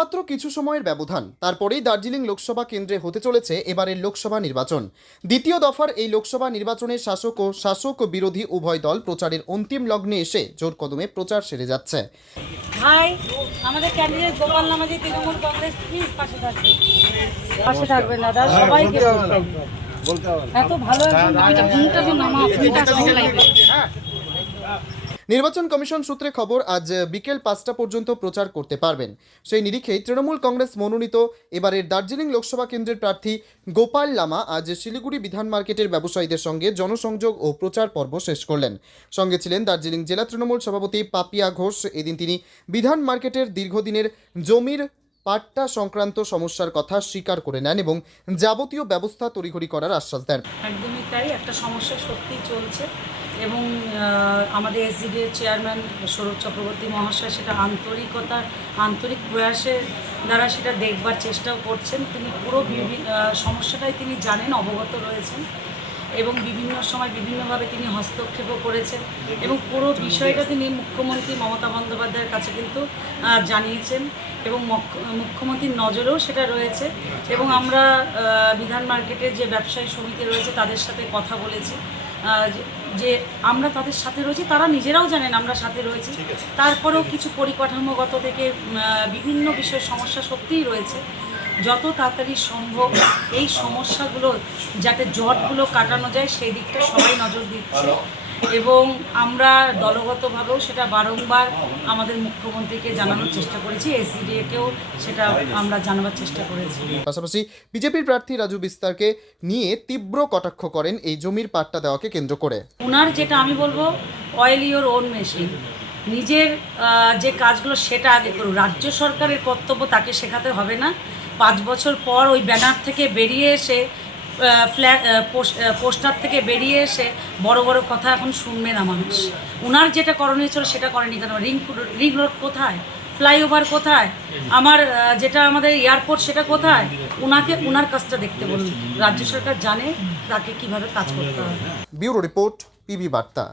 মাত্র কিছু সময়ের ব্যবধান, তারপরেই দার্জিলিং লোকসভা কেন্দ্রে হতে চলেছে এবারের লোকসভা নির্বাচন। দ্বিতীয় দফার এই লোকসভা নির্বাচনে শাসক ও বিরোধী উভয় দল প্রচারের অন্তিম লগ্নে এসে জোর কদমে প্রচার সেরে যাচ্ছে। ভাই, আমাদের ক্যান্ডিডেট গোপাল নামাজি, তৃণমূল কংগ্রেস, প্লিজ পাশে থাকবেন দাদা, সবাইকে এত ভালো নির্বাচন কমিশন সূত্রে খবর, আজ বিকেল 5টা পর্যন্ত প্রচার করতে পারবেন। সেই নিরিখেই তৃণমূল কংগ্রেস মনোনীত এবারের দার্জিলিং লোকসভা কেন্দ্রের প্রার্থী গোপাল লামা আজ শিলিগুড়ি বিধান মার্কেটের ব্যবসায়ীদের সঙ্গে জনসংযোগ ও প্রচার পর্ব শেষ করলেন। সঙ্গে ছিলেন দার্জিলিং জেলা তৃণমূল সভাপতি পাপিয়া ঘোষ। এদিন তিনি বিধান মার্কেটের দীর্ঘদিনের জমির পাট্টা সংক্রান্ত সমস্যার কথা স্বীকার করে নেন এবং যাবতীয় ব্যবস্থা তড়িঘড়ি করার আশ্বাস দেন। একদমই তাই, একটা সমস্যা সত্যিই চলছে এবং আমাদের এসজিডি চেয়ারম্যান সৌরভ চক্রবর্তী মহাশয় সেটা আন্তরিক প্রয়াসের দ্বারা সেটা দেখবার চেষ্টাও করছেন। তিনি পুরো সমস্যাটাই তিনি জানেন, অবগত রয়েছেন এবং বিভিন্ন সময় বিভিন্নভাবে তিনি হস্তক্ষেপও করেছেন এবং পুরো বিষয়টা তিনি মুখ্যমন্ত্রী মমতা বন্দ্যোপাধ্যায়ের কাছে কিন্তু জানিয়েছেন এবং মুখ্যমন্ত্রীর নজরেও সেটা রয়েছে এবং আমরা বিধান মার্কেটের যে ব্যবসায়ী সমিতি রয়েছে তাদের সাথে কথা বলেছি যে আমরা তাদের সাথে রয়েছি, তারা নিজেরাও জানেন আমরা সাথে রয়েছি। তারপরেও কিছু পরিকাঠামোগত থেকে বিভিন্ন বিষয়ের সমস্যা সত্যিই রয়েছে। যত তাড়াতাড়ি সম্ভব এই সমস্যাগুলো যাতে জটগুলো কাটানো যায় সেই দিকটা সবাই নজর দিচ্ছে এবং আমরা দলগতভাবেও সেটা বারংবার আমাদের মুখ্যমন্ত্রীকে জানানোর চেষ্টা করেছি, এসডিএকেও সেটা আমরা জানাবার চেষ্টা করেছি। পাশাপাশি বিজেপির প্রার্থী রাজু বিস্তারকে নিয়ে তীব্র কটাক্ষ করেন এই জমির পাট্টা দেওয়াকে কেন্দ্র করে। ওনার যেটা আমি বলবো, অয়েল ইওর ওন মেশিন, নিজের যে কাজগুলো সেটা আগে করুন। রাজ্য সরকারের কর্তব্য তাকে শেখাতে হবে না। 5 বছর পর ওই ব্যানার থেকে বেরিয়ে এসে পোস্টার থেকে বেরিয়ে এসে বড় বড় কথা এখন শুনবে না মানুষ। ওনার যেটা করণীয় ছিল সেটা করেনি কেন? রিং রোড কোথায়? ফ্লাইওভার কোথায়? আমার যেটা আমাদের এয়ারপোর্ট সেটা কোথায়? ওনার কাজটা দেখতে বলুন। রাজ্য সরকার জানে তাকে কিভাবে কাজ করতে হবে। ব্যুরো রিপোর্ট, পিবি বার্তা।